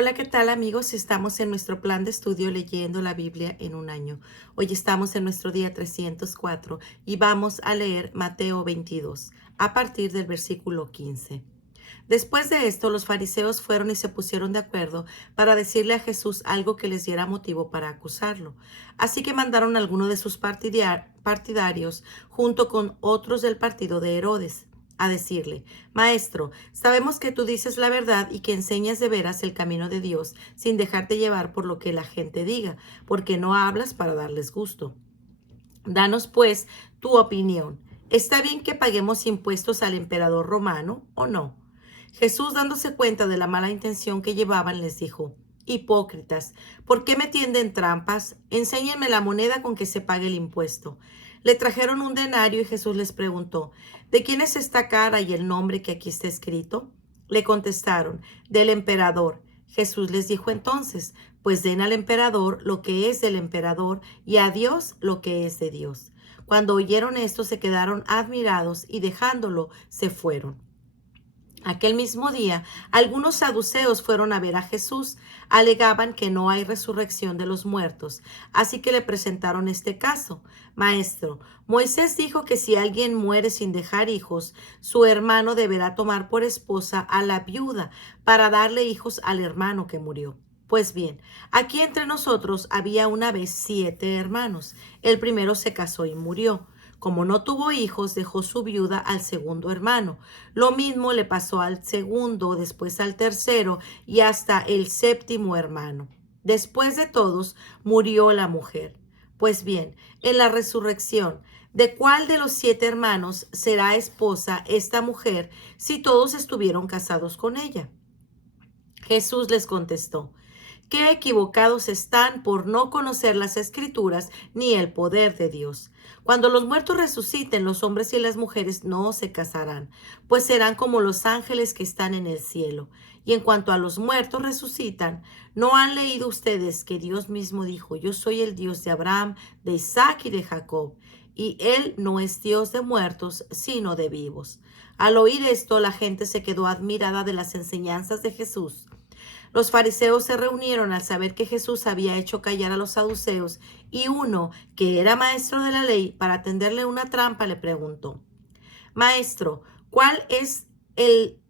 Hola, ¿qué tal amigos? Estamos en nuestro plan de estudio leyendo la Biblia en un año. Hoy estamos en nuestro día 304 y vamos a leer Mateo 22 a partir del versículo 15. Después de esto, los fariseos fueron y se pusieron de acuerdo para decirle a Jesús algo que les diera motivo para acusarlo. Así que mandaron a algunos de sus partidarios junto con otros del partido de Herodes a decirle: Maestro, sabemos que tú dices la verdad y que enseñas de veras el camino de Dios sin dejarte llevar por lo que la gente diga, porque no hablas para darles gusto. Danos pues tu opinión. ¿Está bien que paguemos impuestos al emperador romano o no? Jesús, dándose cuenta de la mala intención que llevaban, les dijo: Hipócritas, ¿por qué me tienden trampas? Enséñenme la moneda con que se pague el impuesto. Le trajeron un denario y Jesús les preguntó: ¿De quién es esta cara y el nombre que aquí está escrito? Le contestaron: del emperador. Jesús les dijo entonces: pues den al emperador lo que es del emperador y a Dios lo que es de Dios. Cuando oyeron esto se quedaron admirados y dejándolo se fueron. Aquel mismo día, algunos saduceos fueron a ver a Jesús. Alegaban que no hay resurrección de los muertos, así que le presentaron este caso. Maestro, Moisés dijo que si alguien muere sin dejar hijos, su hermano deberá tomar por esposa a la viuda para darle hijos al hermano que murió. Pues bien, aquí entre nosotros había una vez 7 hermanos. El primero se casó y murió. Como no tuvo hijos, dejó su viuda al segundo hermano. Lo mismo le pasó al segundo, después al tercero y hasta el séptimo hermano. Después de todos, murió la mujer. Pues bien, en la resurrección, ¿de cuál de los 7 hermanos será esposa esta mujer si todos estuvieron casados con ella? Jesús les contestó: qué equivocados están por no conocer las Escrituras ni el poder de Dios. Cuando los muertos resuciten, los hombres y las mujeres no se casarán, pues serán como los ángeles que están en el cielo. Y en cuanto a los muertos resucitan, ¿no han leído ustedes que Dios mismo dijo: yo soy el Dios de Abraham, de Isaac y de Jacob? Y Él no es Dios de muertos, sino de vivos. Al oír esto, la gente se quedó admirada de las enseñanzas de Jesús. Los fariseos se reunieron al saber que Jesús había hecho callar a los saduceos, y uno, que era maestro de la ley, para tenderle una trampa, le preguntó: Maestro, ¿cuál es el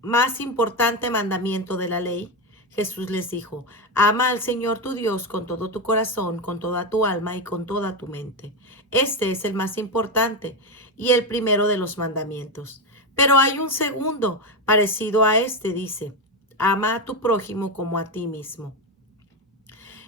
más importante mandamiento de la ley? Jesús les dijo: ama al Señor tu Dios con todo tu corazón, con toda tu alma y con toda tu mente. Este es el más importante y el primero de los mandamientos. Pero hay un segundo parecido a este, dice: ama a tu prójimo como a ti mismo.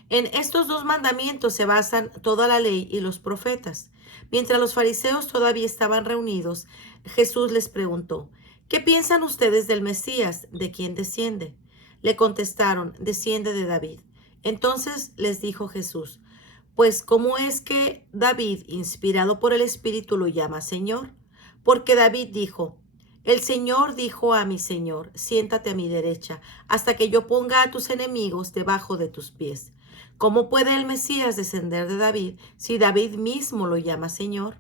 En estos dos mandamientos se basan toda la ley y los profetas. Mientras los fariseos todavía estaban reunidos, Jesús les preguntó: ¿qué piensan ustedes del Mesías? ¿De quién desciende? Le contestaron: desciende de David. Entonces les dijo Jesús: pues ¿cómo es que David, inspirado por el Espíritu, lo llama Señor? Porque David dijo: el Señor dijo a mi Señor: siéntate a mi derecha, hasta que yo ponga a tus enemigos debajo de tus pies. ¿Cómo puede el Mesías descender de David si David mismo lo llama Señor?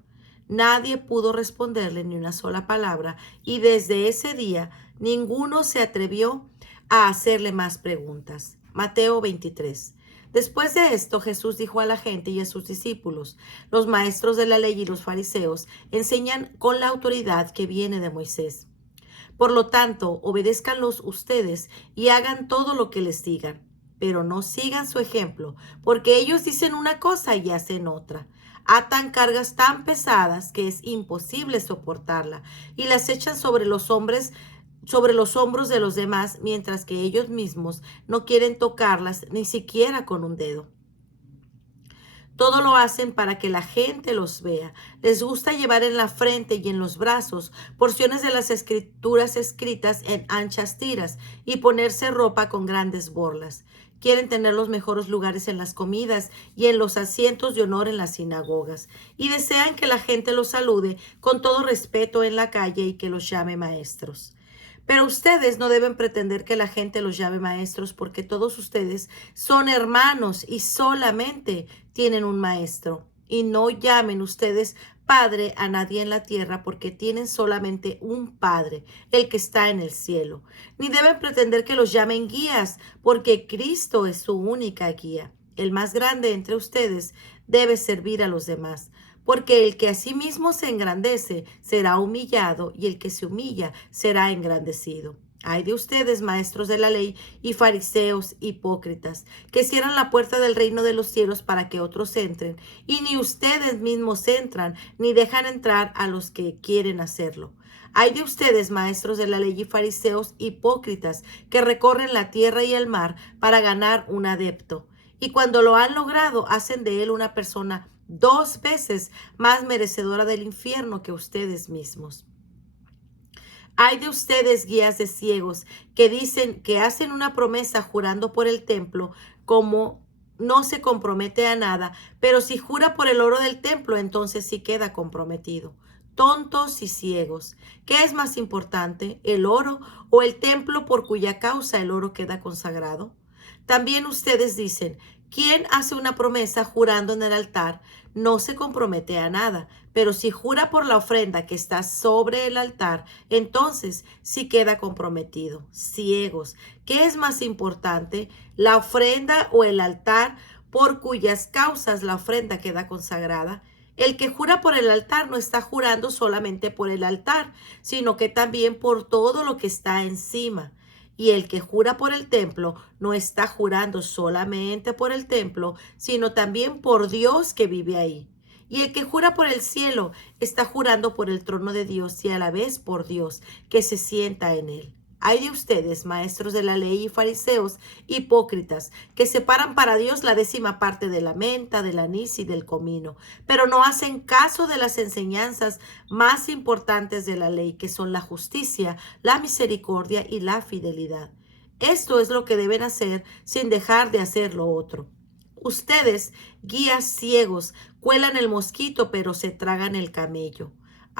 Nadie pudo responderle ni una sola palabra, y desde ese día ninguno se atrevió a hacerle más preguntas. Mateo 23. Después de esto, Jesús dijo a la gente y a sus discípulos: los maestros de la ley y los fariseos enseñan con la autoridad que viene de Moisés. Por lo tanto, obedézcanlos ustedes y hagan todo lo que les digan, pero no sigan su ejemplo, porque ellos dicen una cosa y hacen otra. Atan cargas tan pesadas que es imposible soportarla y las echan sobre los hombros de los demás, mientras que ellos mismos no quieren tocarlas ni siquiera con un dedo. Todo lo hacen para que la gente los vea. Les gusta llevar en la frente y en los brazos porciones de las escrituras escritas en anchas tiras y ponerse ropa con grandes borlas. Quieren tener los mejores lugares en las comidas y en los asientos de honor en las sinagogas. Y desean que la gente los salude con todo respeto en la calle y que los llame maestros. Pero ustedes no deben pretender que la gente los llame maestros, porque todos ustedes son hermanos y solamente tienen un maestro. Y no llamen ustedes padre a nadie en la tierra, porque tienen solamente un Padre, el que está en el cielo. Ni deben pretender que los llamen guías, porque Cristo es su única guía. El más grande entre ustedes debe servir a los demás, porque el que a sí mismo se engrandece será humillado, y el que se humilla será engrandecido. Ay de ustedes, maestros de la ley y fariseos hipócritas, que cierran la puerta del reino de los cielos para que otros entren, y ni ustedes mismos entran, ni dejan entrar a los que quieren hacerlo. Ay de ustedes, maestros de la ley y fariseos hipócritas, que recorren la tierra y el mar para ganar un adepto, y cuando lo han logrado, hacen de él una persona 2 veces más merecedora del infierno que ustedes mismos. Hay de ustedes, guías de ciegos, que dicen que hacen una promesa jurando por el templo, como no se compromete a nada, pero si jura por el oro del templo, entonces sí queda comprometido. Tontos y ciegos. ¿Qué es más importante, el oro o el templo por cuya causa el oro queda consagrado? También ustedes dicen, ¿quién hace una promesa jurando en el altar? No se compromete a nada, pero si jura por la ofrenda que está sobre el altar, entonces sí queda comprometido. Ciegos. ¿Qué es más importante, la ofrenda o el altar por cuyas causas la ofrenda queda consagrada? El que jura por el altar no está jurando solamente por el altar, sino que también por todo lo que está encima. Y el que jura por el templo no está jurando solamente por el templo, sino también por Dios que vive ahí. Y el que jura por el cielo está jurando por el trono de Dios y a la vez por Dios que se sienta en él. Ay de ustedes, maestros de la ley y fariseos hipócritas, que separan para Dios la 10ª parte de la menta, del anís y del comino, pero no hacen caso de las enseñanzas más importantes de la ley, que son la justicia, la misericordia y la fidelidad. Esto es lo que deben hacer sin dejar de hacer lo otro. Ustedes, guías ciegos, cuelan el mosquito, pero se tragan el camello.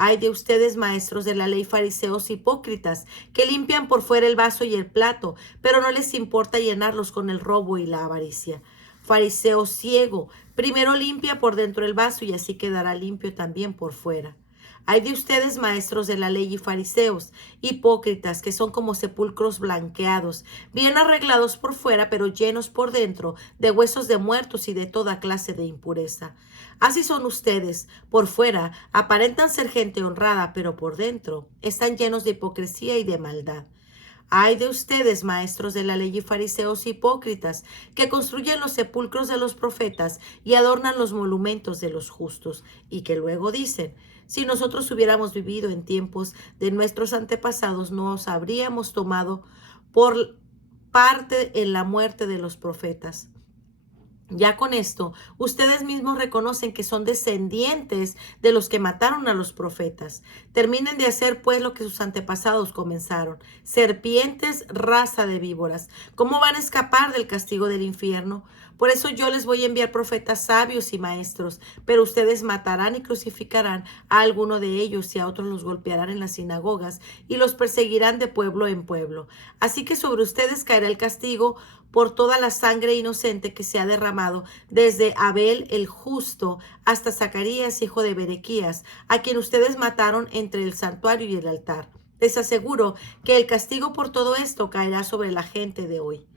Ay de ustedes, maestros de la ley, fariseos hipócritas, que limpian por fuera el vaso y el plato, pero no les importa llenarlos con el robo y la avaricia. Fariseo ciego, primero limpia por dentro el vaso y así quedará limpio también por fuera. Ay de ustedes, maestros de la ley y fariseos, hipócritas, que son como sepulcros blanqueados, bien arreglados por fuera, pero llenos por dentro de huesos de muertos y de toda clase de impureza. Así son ustedes, por fuera aparentan ser gente honrada, pero por dentro están llenos de hipocresía y de maldad. Ay de ustedes, maestros de la ley y fariseos hipócritas, que construyen los sepulcros de los profetas y adornan los monumentos de los justos, y que luego dicen, si nosotros hubiéramos vivido en tiempos de nuestros antepasados, no os habríamos tomado por parte en la muerte de los profetas. Ya con esto, ustedes mismos reconocen que son descendientes de los que mataron a los profetas. Terminen de hacer pues lo que sus antepasados comenzaron. Serpientes, raza de víboras. ¿Cómo van a escapar del castigo del infierno? Por eso yo les voy a enviar profetas sabios y maestros, pero ustedes matarán y crucificarán a alguno de ellos y a otros los golpearán en las sinagogas y los perseguirán de pueblo en pueblo. Así que sobre ustedes caerá el castigo por toda la sangre inocente que se ha derramado, desde Abel el justo hasta Zacarías, hijo de Berequías, a quien ustedes mataron entre el santuario y el altar. Les aseguro que el castigo por todo esto caerá sobre la gente de hoy.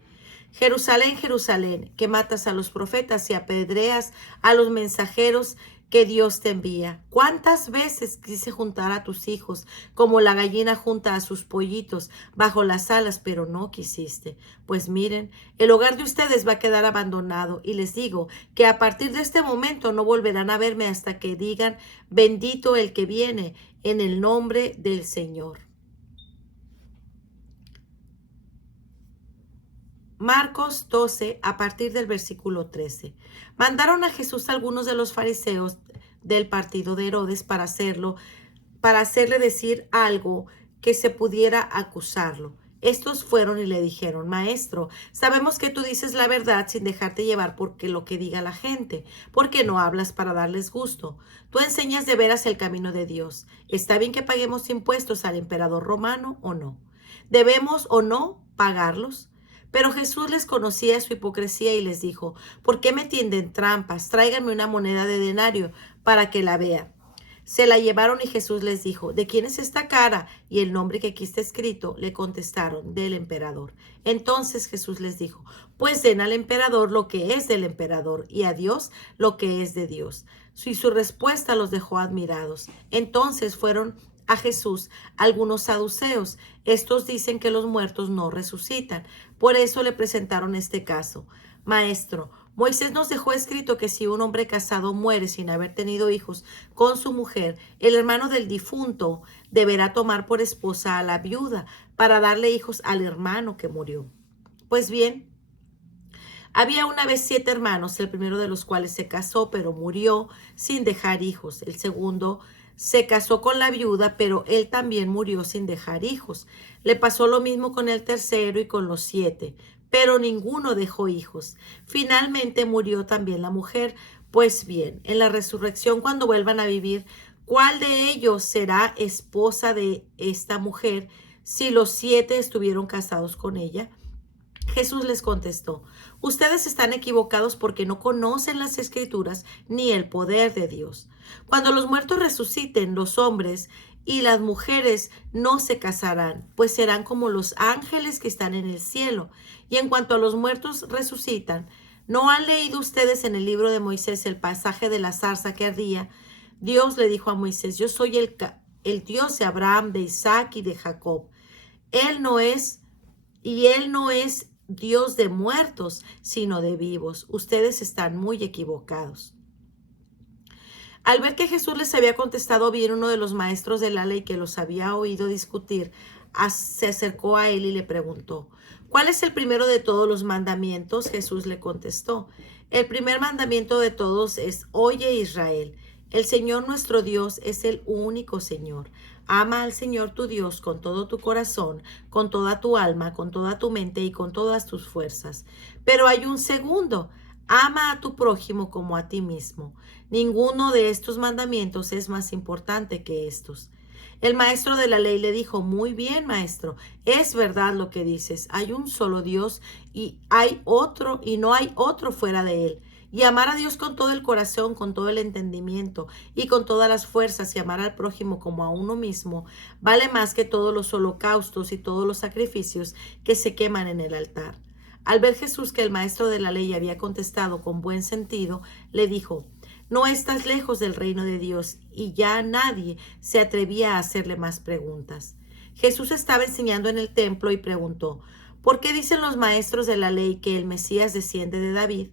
Jerusalén, Jerusalén, que matas a los profetas y apedreas a los mensajeros que Dios te envía. ¿Cuántas veces quise juntar a tus hijos como la gallina junta a sus pollitos bajo las alas, pero no quisiste? Pues miren, el hogar de ustedes va a quedar abandonado y les digo que a partir de este momento no volverán a verme hasta que digan, bendito el que viene en el nombre del Señor. Marcos 12, a partir del versículo 13. Mandaron a Jesús algunos de los fariseos del partido de Herodes para hacerle decir algo que se pudiera acusarlo. Estos fueron y le dijeron, Maestro, sabemos que tú dices la verdad sin dejarte llevar por lo que diga la gente, porque no hablas para darles gusto. Tú enseñas de veras el camino de Dios. ¿Está bien que paguemos impuestos al emperador romano o no? ¿Debemos o no pagarlos? Pero Jesús les conocía su hipocresía y les dijo, ¿por qué me tienden trampas? Tráiganme una moneda de denario para que la vea. Se la llevaron y Jesús les dijo, ¿de quién es esta cara? Y el nombre que aquí está escrito, le contestaron, del emperador. Entonces Jesús les dijo, pues den al emperador lo que es del emperador y a Dios lo que es de Dios. Y su respuesta los dejó admirados. Entonces fueron a Jesús algunos saduceos. Estos dicen que los muertos no resucitan. Por eso le presentaron este caso. Maestro, Moisés nos dejó escrito que si un hombre casado muere sin haber tenido hijos con su mujer, el hermano del difunto deberá tomar por esposa a la viuda para darle hijos al hermano que murió. Pues bien, había una vez 7 hermanos, el primero de los cuales se casó, pero murió sin dejar hijos. El segundo se casó con la viuda, pero él también murió sin dejar hijos. Le pasó lo mismo con el tercero y con los 7, pero ninguno dejó hijos. Finalmente murió también la mujer. Pues bien, en la resurrección, cuando vuelvan a vivir, ¿cuál de ellos será esposa de esta mujer si los 7 estuvieron casados con ella? Jesús les contestó, ustedes están equivocados porque no conocen las Escrituras ni el poder de Dios. Cuando los muertos resuciten, los hombres y las mujeres no se casarán, pues serán como los ángeles que están en el cielo. Y en cuanto a los muertos resucitan, ¿no han leído ustedes en el libro de Moisés el pasaje de la zarza que ardía? Dios le dijo a Moisés, yo soy el Dios de Abraham, de Isaac y de Jacob. Él no es Dios de muertos, sino de vivos. Ustedes están muy equivocados. Al ver que Jesús les había contestado bien, uno de los maestros de la ley que los había oído discutir, se acercó a él y le preguntó, ¿cuál es el primero de todos los mandamientos? Jesús le contestó, el primer mandamiento de todos es, oye Israel, el Señor nuestro Dios es el único Señor. Ama al Señor tu Dios con todo tu corazón, con toda tu alma, con toda tu mente y con todas tus fuerzas. Pero hay un segundo, ama a tu prójimo como a ti mismo. Ninguno de estos mandamientos es más importante que estos. El maestro de la ley le dijo, muy bien, maestro, es verdad lo que dices. Hay un solo Dios y no hay otro fuera de él. Y amar a Dios con todo el corazón, con todo el entendimiento y con todas las fuerzas y amar al prójimo como a uno mismo vale más que todos los holocaustos y todos los sacrificios que se queman en el altar. Al ver Jesús que el maestro de la ley había contestado con buen sentido, le dijo, no estás lejos del reino de Dios, y ya nadie se atrevía a hacerle más preguntas. Jesús estaba enseñando en el templo y preguntó, ¿por qué dicen los maestros de la ley que el Mesías desciende de David?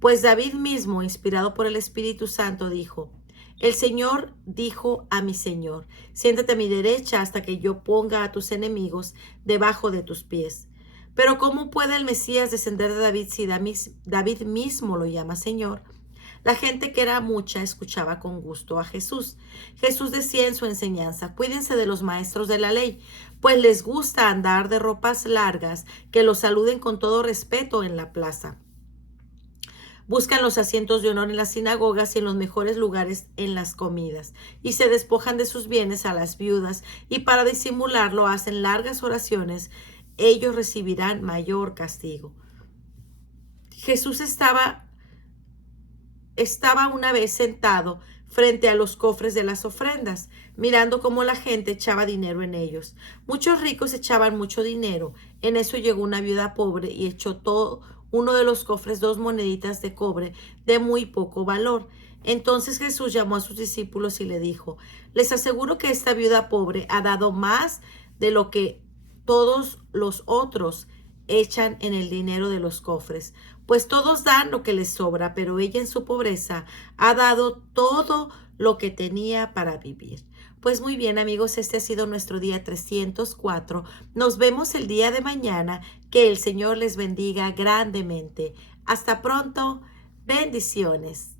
Pues David mismo, inspirado por el Espíritu Santo, dijo, el Señor dijo a mi Señor, siéntate a mi derecha hasta que yo ponga a tus enemigos debajo de tus pies. Pero ¿cómo puede el Mesías descender de David si David mismo lo llama Señor? La gente, que era mucha, escuchaba con gusto a Jesús. Jesús decía en su enseñanza, cuídense de los maestros de la ley, pues les gusta andar de ropas largas, que los saluden con todo respeto en la plaza. Buscan los asientos de honor en las sinagogas y en los mejores lugares en las comidas, y se despojan de sus bienes a las viudas, y para disimularlo hacen largas oraciones. Ellos recibirán mayor castigo. Jesús estaba una vez sentado frente a los cofres de las ofrendas, mirando cómo la gente echaba dinero en ellos. Muchos ricos echaban mucho dinero. En eso llegó una viuda pobre y echó todo uno de los cofres 2 moneditas de cobre de muy poco valor. Entonces Jesús llamó a sus discípulos y le dijo, les aseguro que esta viuda pobre ha dado más de lo que todos los otros echan en el dinero de los cofres, pues todos dan lo que les sobra, pero ella en su pobreza ha dado todo lo que tenía para vivir. Pues muy bien, amigos, este ha sido nuestro día 304. Nos vemos el día de mañana. Que el Señor les bendiga grandemente. Hasta pronto. Bendiciones.